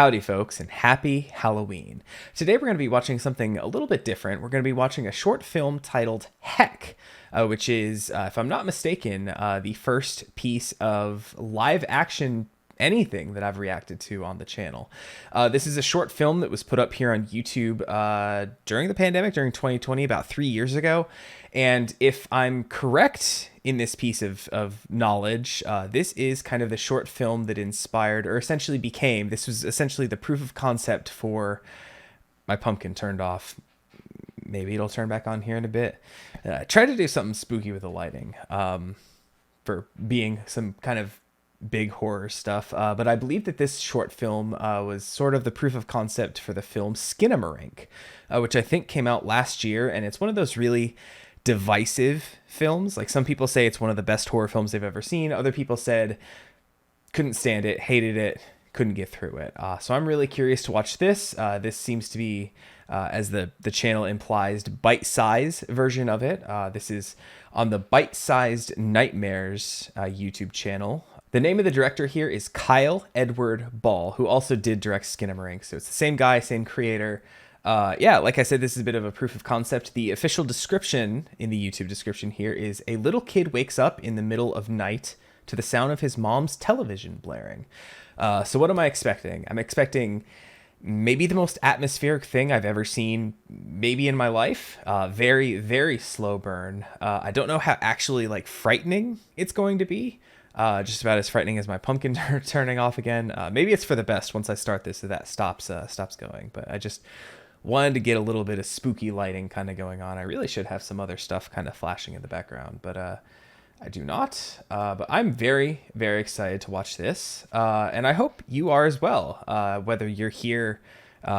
Howdy, folks, and happy Halloween. Today we're going to be watching something a little bit different. We're going to be watching a short film titled Heck, which is, if I'm not mistaken, the first piece of live action anything that I've reacted to on the channel. This is a short film that was put up here on YouTube during the pandemic, during 2020, about 3 years ago. And if I'm correct in this piece of knowledge, this is kind of the short film that inspired, or essentially became, this was essentially the proof of concept for, my pumpkin turned off. Maybe it'll turn back on here in a bit. Try to do something spooky with the lighting for being some kind of big horror stuff. But I believe that this short film was sort of the proof of concept for the film Skinamarink, which I think came out last year. And it's one of those really divisive films. Like, some people say it's one of the best horror films they've ever seen. Other people said couldn't stand it, hated it, couldn't get through it. So I'm really curious to watch this. This seems to be, as the channel implies, bite-sized version of it. This is on the Bite-Sized Nightmares YouTube channel. The name of the director here is Kyle Edward Ball, who also did direct Skinamarink. So it's the same guy, same creator. Yeah, like I said, this is a bit of a proof of concept. The official description in the YouTube description here is: a little kid wakes up in the middle of night to the sound of his mom's television blaring. So what am I expecting? I'm expecting maybe the most atmospheric thing I've ever seen, maybe in my life. Very, very slow burn. I don't know how actually like frightening it's going to be. Just about as frightening as my pumpkin turning off again. Maybe it's for the best once I start this, so that stops going. But I just wanted to get a little bit of spooky lighting kind of going on. I really should have some other stuff kind of flashing in the background, but I do not. But I'm very, very excited to watch this, and I hope you are as well. Whether you're here,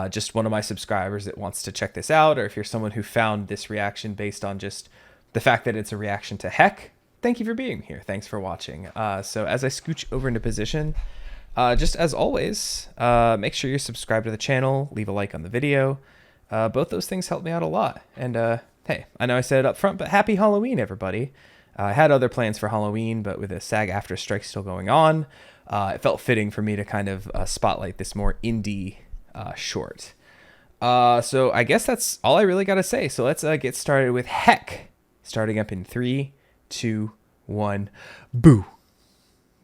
just one of my subscribers that wants to check this out, or if you're someone who found this reaction based on just the fact that it's a reaction to Heck, thank you for being here. Thanks for watching. So as I scooch over into position, just as always, make sure you're subscribed to the channel, leave a like on the video. Both those things help me out a lot. And hey, I know I said it up front, but happy Halloween, everybody. I had other plans for Halloween, but with the SAG-AFTRA strike still going on, it felt fitting for me to kind of spotlight this more indie short. So I guess that's all I really got to say. So let's get started with Heck, starting up in 3, 2, 1, boo.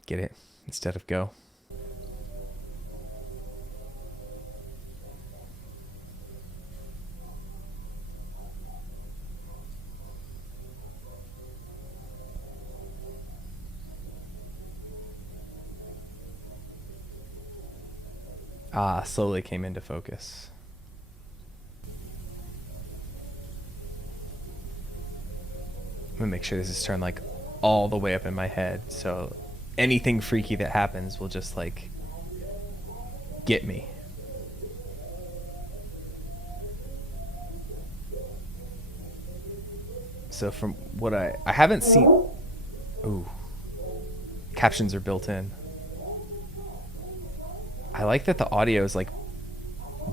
Get it? Instead of go. Slowly came into focus. I'm gonna make sure this is turned like all the way up in my head, so anything freaky that happens will just like get me. So from what I haven't seen, ooh, captions are built in. I like that the audio is like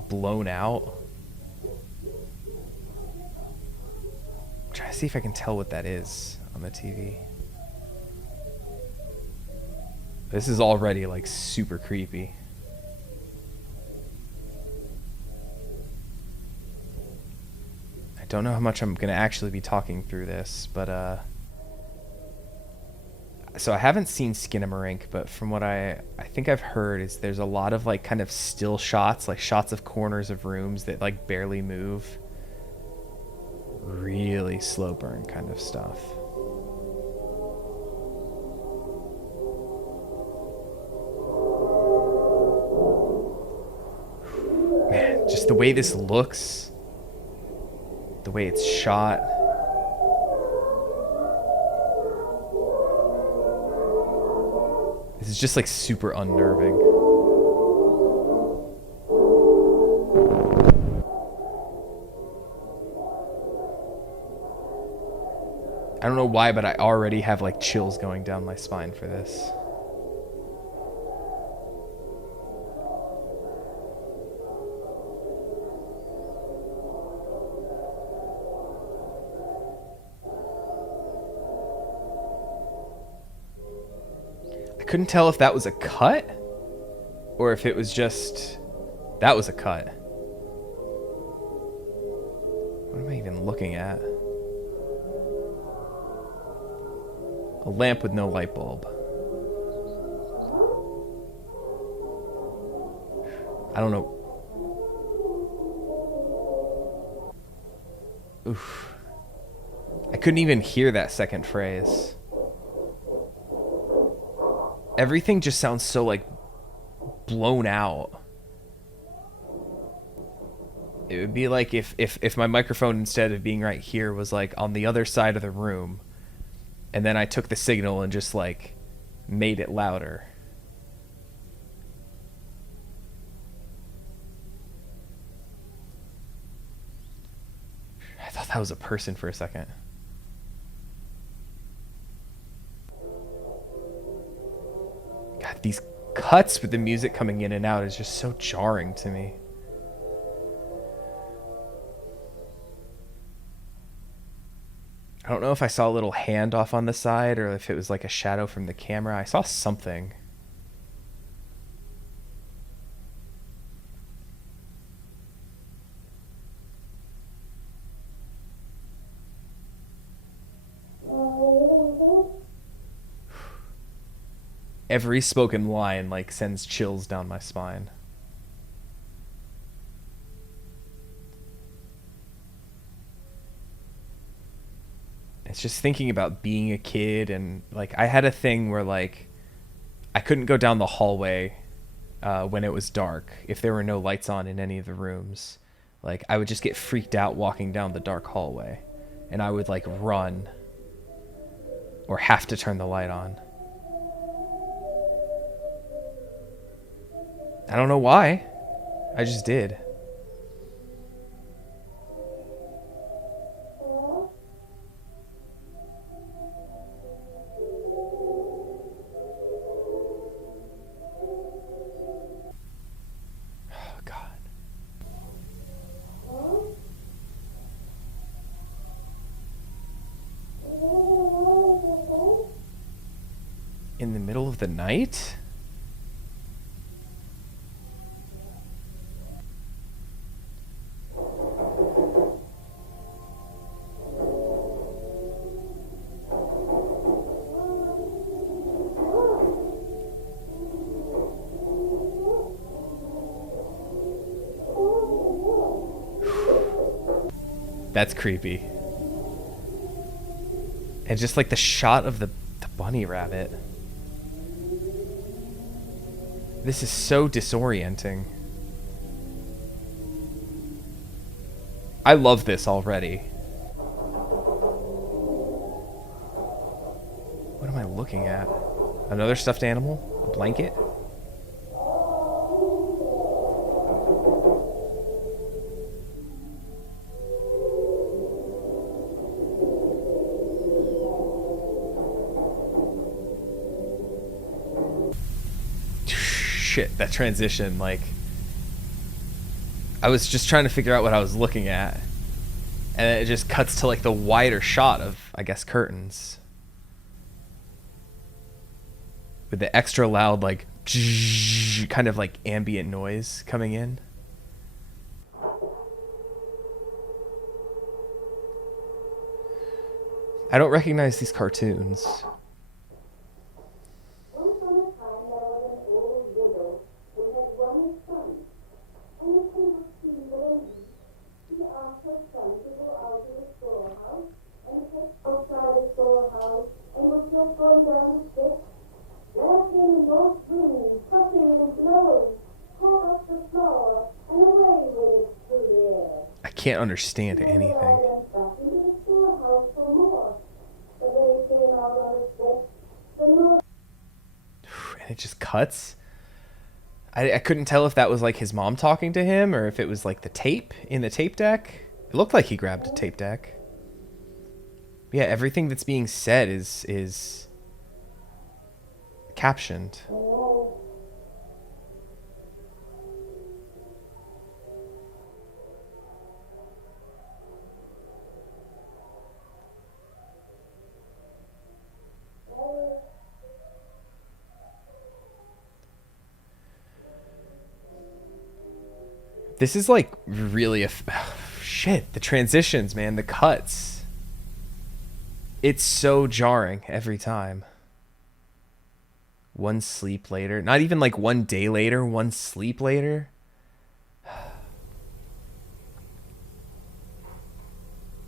blown out. I'm trying to see if I can tell what that is on the TV. This is already like super creepy. I don't know how much I'm gonna actually be talking through this, but so I haven't seen Skinamarink, but from what I think I've heard is there's a lot of like kind of still shots, like shots of corners of rooms that like barely move. Really slow burn kind of stuff. Man, just the way this looks, the way it's shot. This is just like super unnerving. I don't know why, but I already have like chills going down my spine for this. I couldn't tell if that was a cut or if it was just That was a cut. What am I even looking at? A lamp with no light bulb. I don't know. Oof. I couldn't even hear that second phrase. Everything just sounds so, like, blown out. It would be like if my microphone, instead of being right here, was like on the other side of the room, and then I took the signal and just like made it louder. I thought that was a person for a second. God, these cuts with the music coming in and out is just so jarring to me. I don't know if I saw a little hand off on the side or if it was like a shadow from the camera. I saw something. Every spoken line like sends chills down my spine. It's just thinking about being a kid, and like I had a thing where like I couldn't go down the hallway when it was dark if there were no lights on in any of the rooms. Like I would just get freaked out walking down the dark hallway, and I would like run or have to turn the light on. I don't know why. I just did. Oh, God. In the middle of the night? That's creepy. And just like the shot of the bunny rabbit. This is so disorienting. I love this already. What am I looking at? Another stuffed animal? A blanket? Shit, that transition, like I was just trying to figure out what I was looking at, and it just cuts to like the wider shot of, I guess, curtains with the extra loud like kind of like ambient noise coming in. I don't recognize these cartoons. I can't understand anything. And it just cuts. I couldn't tell if that was like his mom talking to him or if it was like the tape in the tape deck. It looked like he grabbed a tape deck. But yeah, everything that's being said is captioned. This is like really shit. The transitions, man, the cuts. It's so jarring every time. One sleep later. Not even like one day later, one sleep later.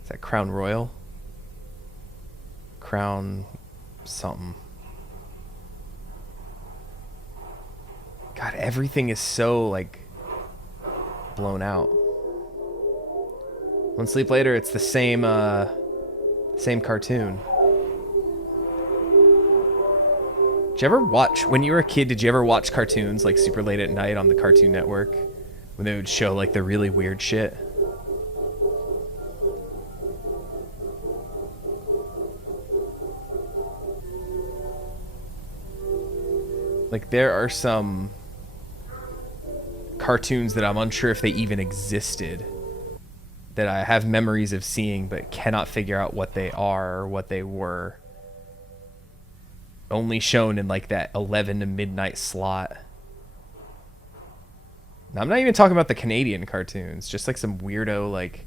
Is that Crown Royal? Crown something. God, everything is so like blown out. One sleep later, it's the same cartoon. Did you ever watch, when you were a kid, did you ever watch cartoons like super late at night on the Cartoon Network when they would show like the really weird shit? Like there are some cartoons that I'm unsure if they even existed that I have memories of seeing but cannot figure out what they are or what they were. Only shown in like that 11 to midnight slot. Now, I'm not even talking about the Canadian cartoons, just like some weirdo like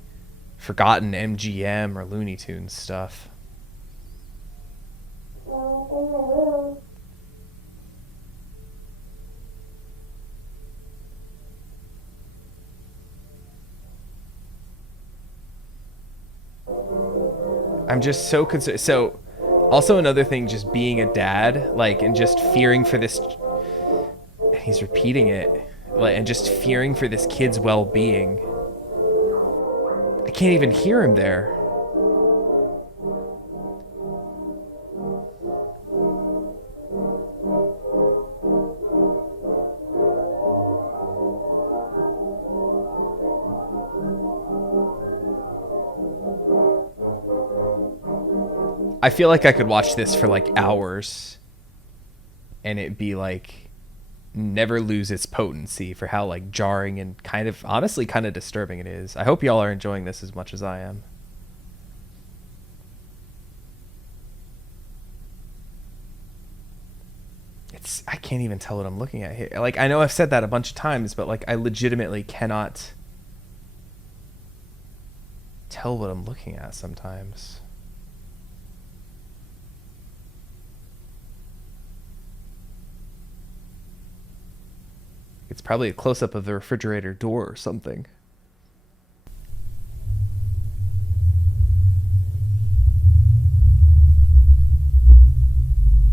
forgotten MGM or Looney Tunes stuff. I'm just so concerned. So, also another thing, just being a dad, like, and just fearing for this. And he's repeating it, like, and just fearing for this kid's well-being. I can't even hear him there. I feel like I could watch this for like hours and it'd be like never lose its potency for how like jarring and kind of honestly kind of disturbing it is. I hope y'all are enjoying this as much as I am. I can't even tell what I'm looking at here. Like, I know I've said that a bunch of times, but like I legitimately cannot tell what I'm looking at sometimes. It's probably a close-up of the refrigerator door or something.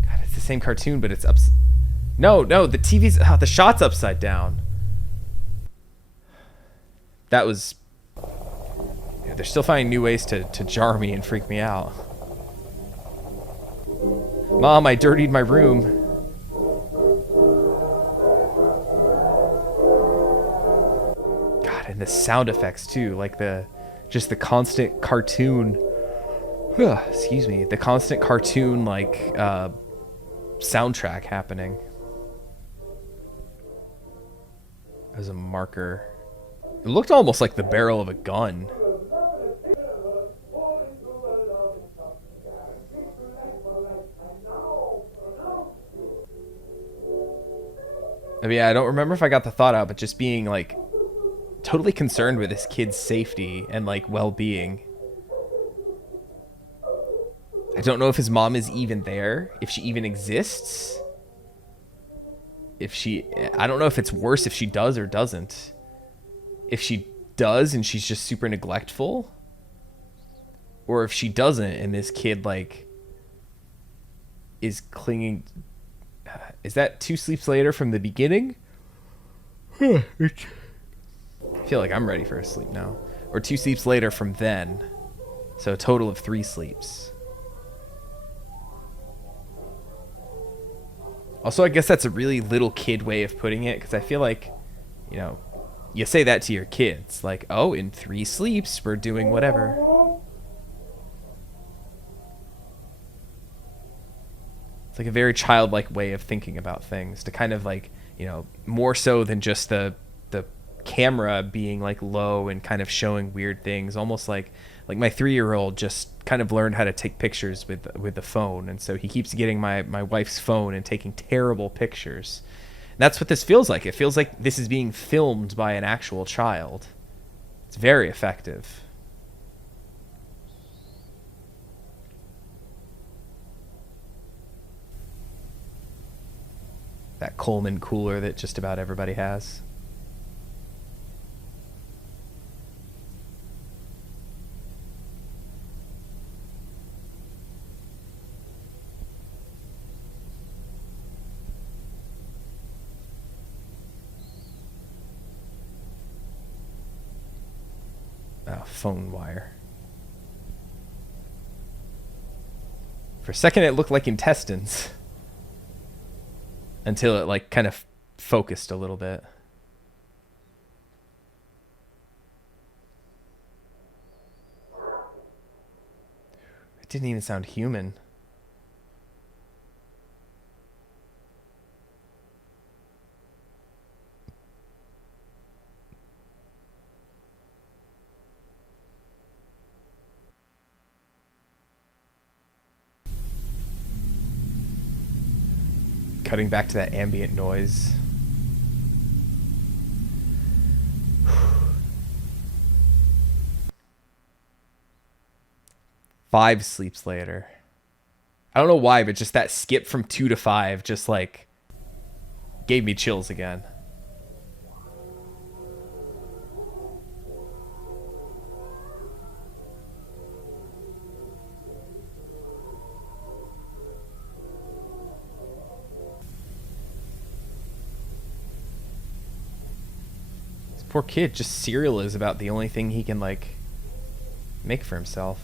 God, it's the same cartoon, but it's No, the TV's... Oh, the shot's upside down. That was... Yeah, they're still finding new ways to jar me and freak me out. Mom, I dirtied my room. And the sound effects too, like the constant cartoon excuse me, the constant cartoon like soundtrack happening as a marker. It looked almost like the barrel of a gun. I mean, I don't remember if I got the thought out, but just being like totally concerned with this kid's safety and like well-being. I don't know if his mom is even there, if she even exists. I don't know if it's worse if she does or doesn't. If she does and she's just super neglectful, or if she doesn't and this kid like is clinging. Is that 2 sleeps later from the beginning? I feel like I'm ready for a sleep now. Or 2 sleeps later from then. So a total of 3 sleeps. Also, I guess that's a really little kid way of putting it, because I feel like, you know, you say that to your kids. Like, oh, in 3 sleeps, we're doing whatever. It's like a very childlike way of thinking about things, to kind of like, you know, more so than just the camera being like low and kind of showing weird things, almost like my 3-year-old just kind of learned how to take pictures with the phone, and so he keeps getting my wife's phone and taking terrible pictures That's what this feels like. It feels like this is being filmed by an actual child. It's very effective. That Coleman cooler that just about everybody has. Oh, phone wire. For a second it looked like intestines. Until it like kind of focused a little bit. It didn't even sound human. Cutting back to that ambient noise. Five sleeps later. I don't know why, but just that skip from 2 to 5 just like gave me chills again. This poor kid, just cereal is about the only thing he can like make for himself.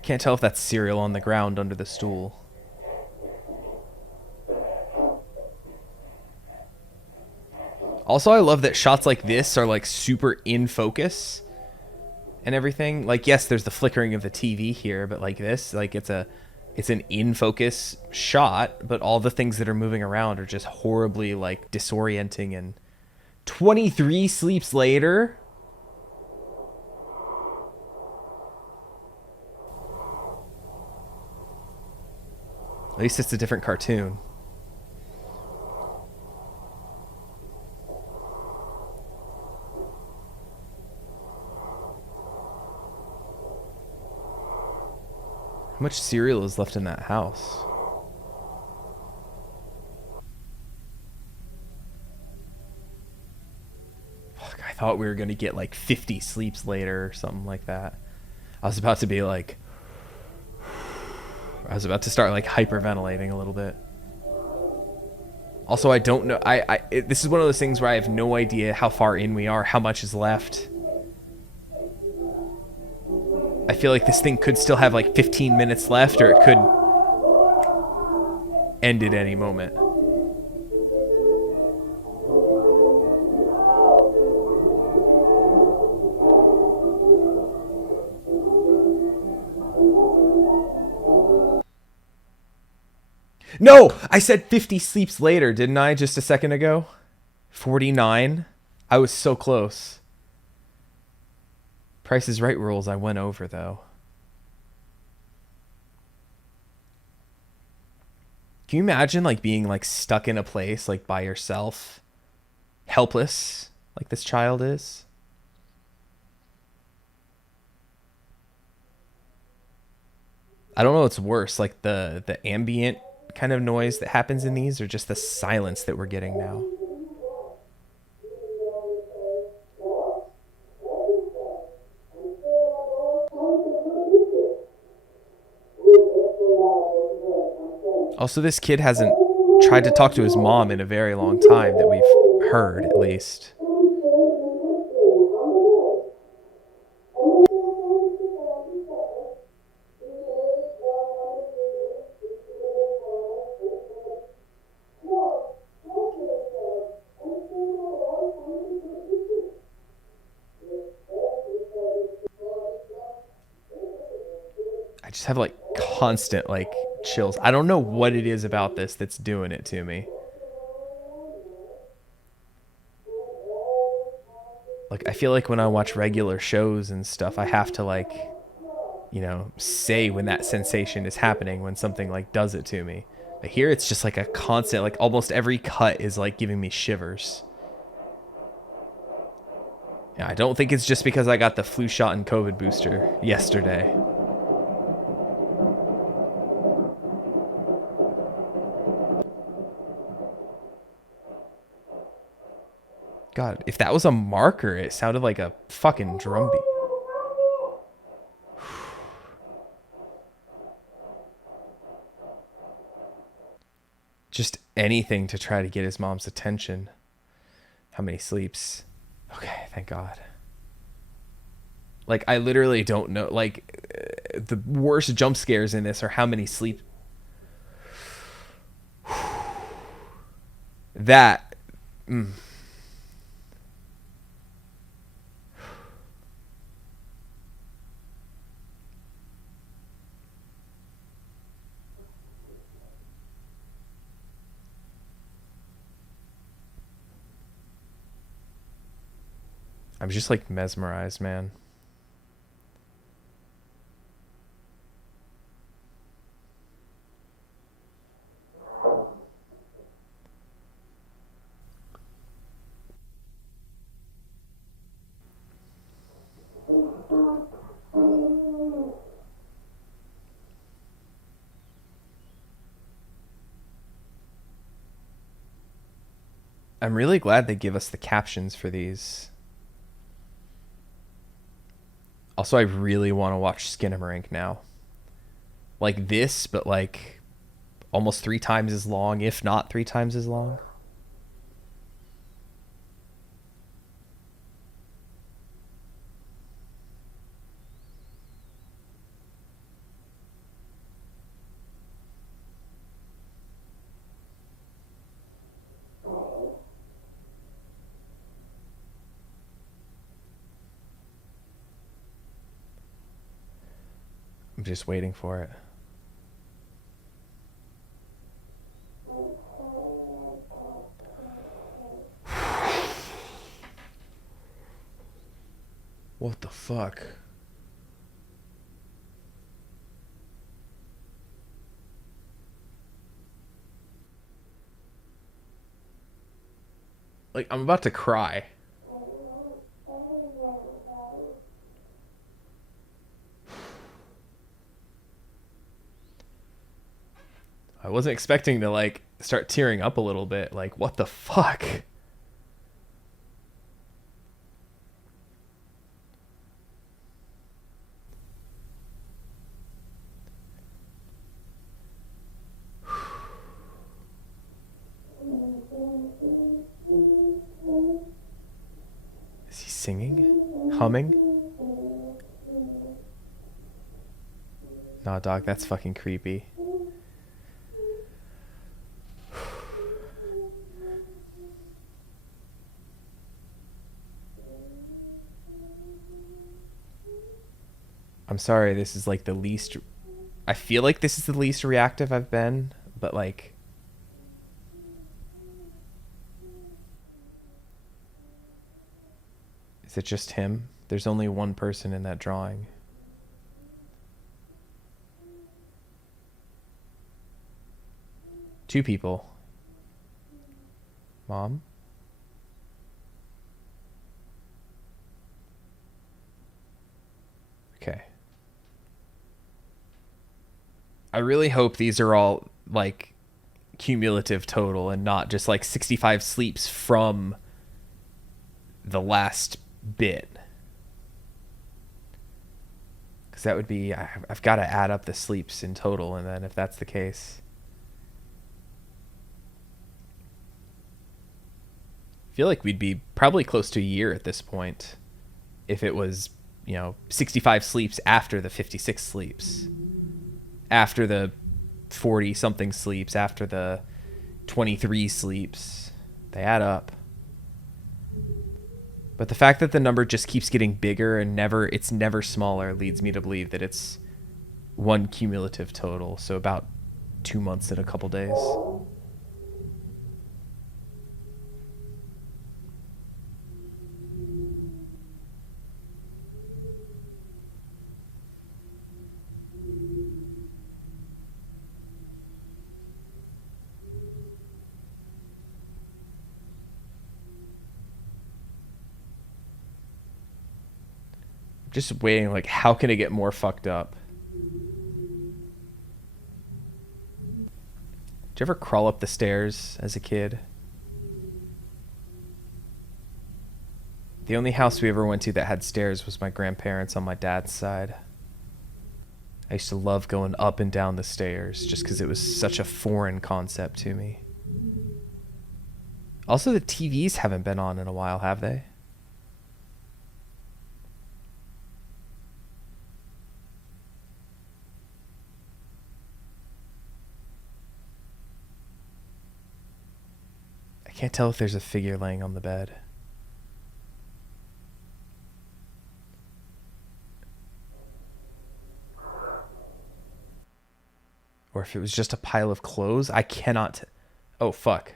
Can't tell if that's cereal on the ground under the stool. Also, I love that shots like this are like super in focus and everything. Like, yes, there's the flickering of the TV here, but like this, like it's an in focus shot, but all the things that are moving around are just horribly like disorienting. And 23 sleeps later. At least it's a different cartoon. How much cereal is left in that house? Fuck, I thought we were going to get like 50 sleeps later or something like that. I was about to be like... I was about to start like hyperventilating a little bit. Also, I don't know. This is one of those things where I have no idea how far in we are, how much is left. I feel like this thing could still have like 15 minutes left, or it could end at any moment. No! I said 50 sleeps later, didn't I, just a second ago? 49? I was so close. Price is Right rules I went over, though. Can you imagine, like, being, like, stuck in a place, like, by yourself? Helpless, like this child is? I don't know what's worse, like the ambient kind of noise that happens in these, or just the silence that we're getting now. Also, this kid hasn't tried to talk to his mom in a very long time that we've heard, at least. I just have like constant like chills. I don't know what it is about this that's doing it to me. Like, I feel like when I watch regular shows and stuff, I have to, like, say when that sensation is happening, when something, like, does it to me. But here it's just, like, a constant, like, almost every cut is, like, giving me shivers. Yeah, I don't think it's just because I got the flu shot and COVID booster yesterday. God, if that was a marker, it sounded like a fucking drum beat. Just anything to try to get his mom's attention. How many sleeps? Okay, thank God. Like, I literally don't know. Like, the worst jump scares in this are how many sleep. That. Mm. I'm just, like, mesmerized, man. I'm really glad they give us the captions for these. Also, I really want to watch Skinamarink now. Like this, but like almost 3 times as long, if not 3 times as long. I'm just waiting for it. What the fuck? Like, I'm about to cry. I wasn't expecting to, like, start tearing up a little bit. Like, what the fuck? Is he singing? Humming? Nah, dog, that's fucking creepy. I'm sorry, this is like the least... I feel like this is the least reactive I've been, but like... Is it just him? There's only one person in that drawing. Two people. Mom? Okay. I really hope these are all like cumulative total and not just like 65 sleeps from the last bit. Because that would be, I've got to add up the sleeps in total, and then if that's the case, I feel like we'd be probably close to a year at this point if it was, 65 sleeps after the 56 sleeps, after the 40 something sleeps, after the 23 sleeps. They add up. But the fact that the number just keeps getting bigger and it's never smaller leads me to believe that it's one cumulative total. So about 2 months and a couple days. Just waiting, like, how can it get more fucked up? Did you ever crawl up the stairs as a kid? The only house we ever went to that had stairs was my grandparents on my dad's side. I used to love going up and down the stairs just because it was such a foreign concept to me. Also, the TVs haven't been on in a while, have they? I can't tell if there's a figure laying on the bed. Or if it was just a pile of clothes. I cannot... Oh, fuck.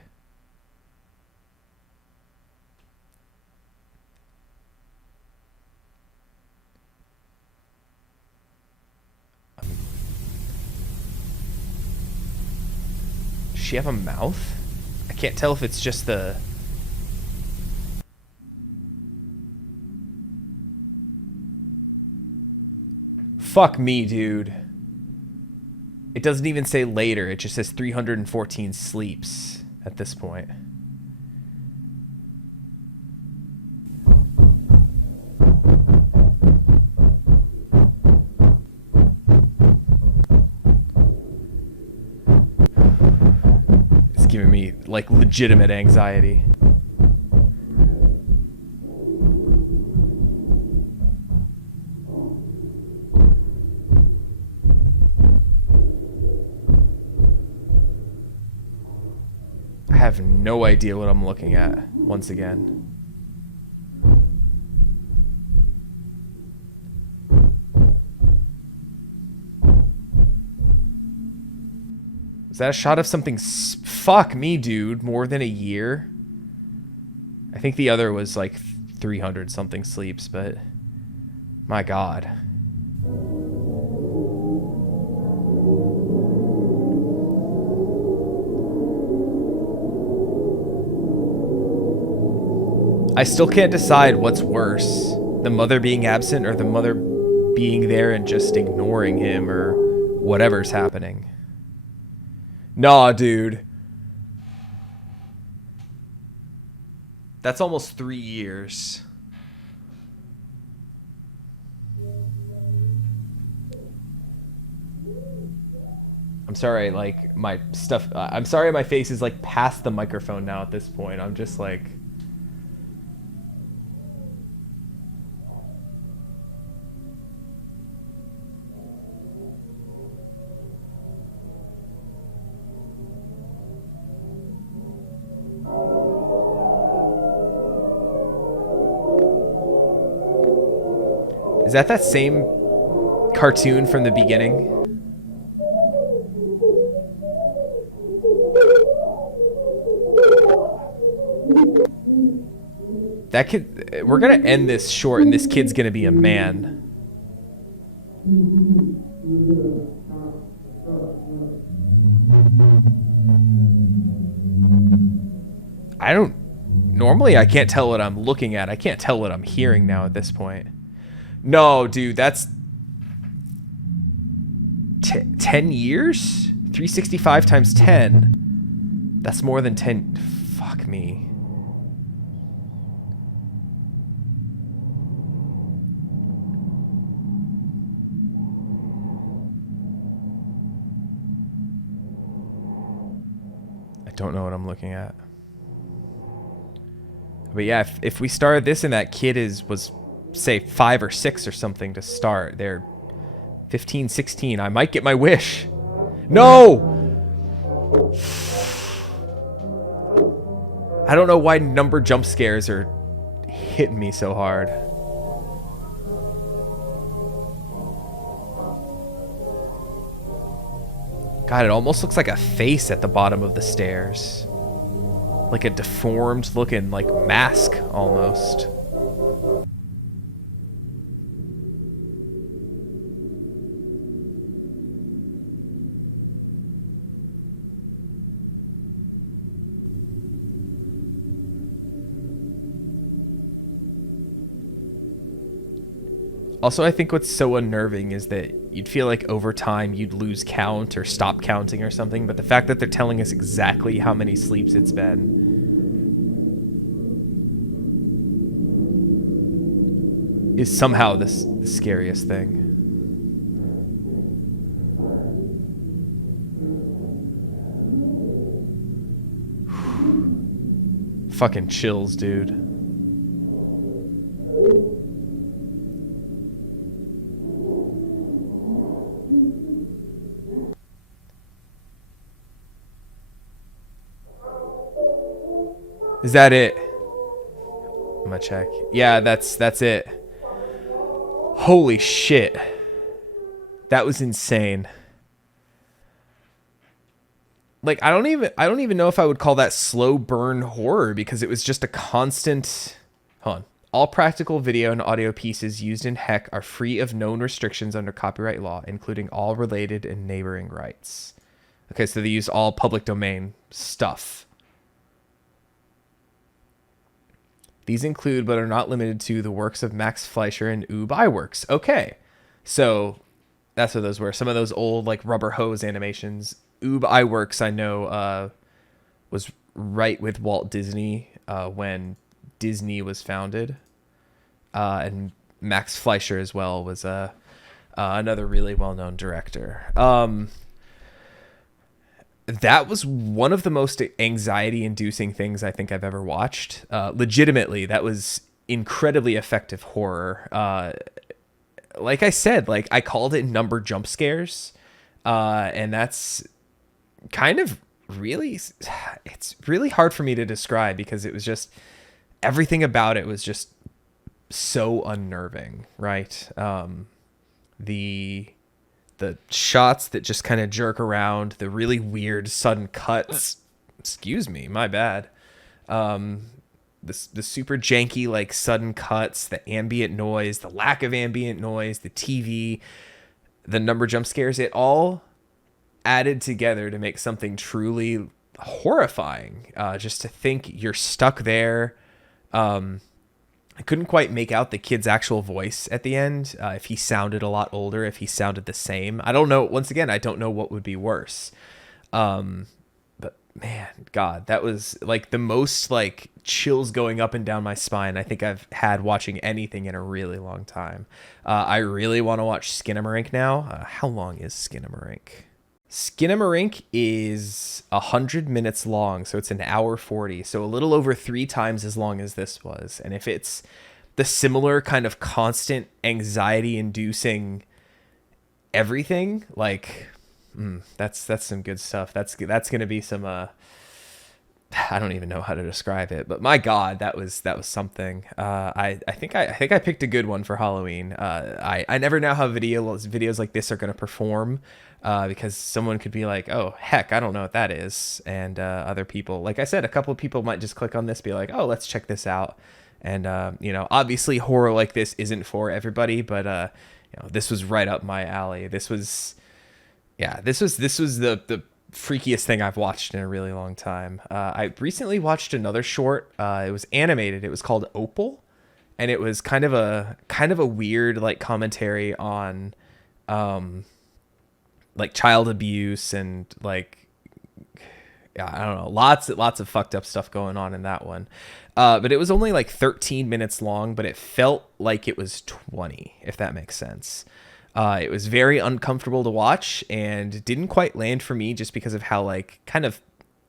Does she have a mouth? I can't tell if it's just the... Fuck me, dude. It doesn't even say later. It just says 314 sleeps at this point. It's giving me, like, legitimate anxiety. I have no idea what I'm looking at, once again. Is that a shot of something? Fuck me, dude. More than a year? I think the other was like 300 something sleeps, but my God. I still can't decide what's worse. The mother being absent or the mother being there and just ignoring him or whatever's happening. Nah, dude. That's almost 3 years. I'm sorry, like, my stuff... I'm sorry my face is, like, past the microphone now at this point. I'm just, like... Is that same cartoon from the beginning? That kid... We're gonna end this short and this kid's gonna be a man. I don't... Normally I can't tell what I'm looking at. I can't tell what I'm hearing now at this point. No, dude, that's... 10 years? 365 times 10. That's more than 10... Fuck me. I don't know what I'm looking at. But yeah, if we started this and that kid was say 5 or 6 or something to start, they're 15, 16, I might get my wish. No! I don't know why number jump scares are hitting me so hard. God, it almost looks like a face at the bottom of the stairs. Like a deformed looking, like, mask almost. Also, I think what's so unnerving is that you'd feel like over time you'd lose count or stop counting or something, but the fact that they're telling us exactly how many sleeps it's been is somehow the scariest thing. Fucking chills, dude. Is that it? I'm gonna check. Yeah, that's it. Holy shit. That was insane. Like I don't even know if I would call that slow burn horror because it was just a constant. Hold on. All practical video and audio pieces used in Heck are free of known restrictions under copyright law, including all related and neighboring rights. Okay, so they use all public domain stuff. These include, but are not limited to, the works of Max Fleischer and Ub Iwerks. Okay, so that's what those were. Some of those old like rubber hose animations. Ub Iwerks, I know, was right with Walt Disney when Disney was founded, and Max Fleischer as well was another really well-known director. That was one of the most anxiety-inducing things I think I've ever watched. Legitimately, that was incredibly effective horror. Like I said, like I called it number jump scares, and that's kind of really, it's really hard for me to describe because it was just everything about it was just so unnerving, right? The shots that just kind of jerk around, the really weird sudden cuts. Excuse me, my bad. The super janky like sudden cuts, the ambient noise, the lack of ambient noise, the TV, the number jump scares, it all added together to make something truly horrifying. Just to think you're stuck there. I couldn't quite make out the kid's actual voice at the end. If he sounded a lot older, if he sounded the same. I don't know. Once again, I don't know what would be worse. But man, God, that was like the most like chills going up and down my spine I think I've had watching anything in a really long time. I really want to watch Skinamarink now. How long is Skinamarink? Skinamarink is 100 minutes long, so it's an hour 40, so a little over 3 times as long as this was. And if it's the similar kind of constant anxiety-inducing everything, like that's some good stuff. That's gonna be some I don't even know how to describe it, but my God, that was something. I think I picked a good one for Halloween. I never know how videos like this are gonna perform. Because someone could be like, oh, heck, I don't know what that is. And other people, like I said, a couple of people might just click on this, be like, oh, let's check this out. And, obviously horror like this isn't for everybody, but, this was right up my alley. This was the freakiest thing I've watched in a really long time. I recently watched another short. It was animated. It was called Opal. And it was kind of a weird, like, commentary on, like child abuse and like, yeah, I don't know, lots of fucked up stuff going on in that one. But it was only like 13 minutes long, but it felt like it was 20, if that makes sense. It was very uncomfortable to watch and didn't quite land for me just because of how like kind of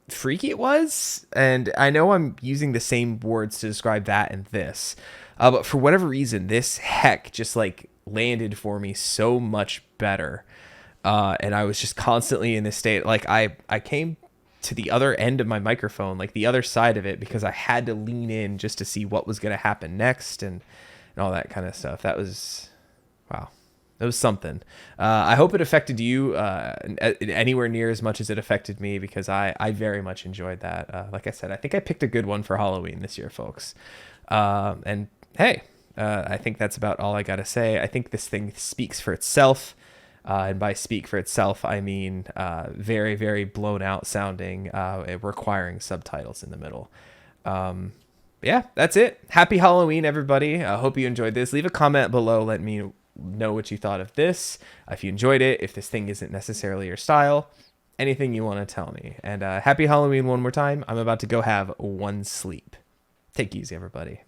freaky it was. And I know I'm using the same words to describe that and this, but for whatever reason, this Heck just like landed for me so much better. And I was just constantly in this state. Like I came to the other end of my microphone, like the other side of it, because I had to lean in just to see what was going to happen next and all that kind of stuff. That was, wow. It was something. I hope it affected you anywhere near as much as it affected me, because I very much enjoyed that. Like I said, I think I picked a good one for Halloween this year, folks. And hey, I think that's about all I got to say. I think this thing speaks for itself. And by speak for itself, I mean very, very blown out sounding, requiring subtitles in the middle. Yeah, that's it. Happy Halloween, everybody. I hope you enjoyed this. Leave a comment below. Let me know what you thought of this, if you enjoyed it, if this thing isn't necessarily your style, anything you want to tell me. And happy Halloween one more time. I'm about to go have one sleep. Take it easy, everybody.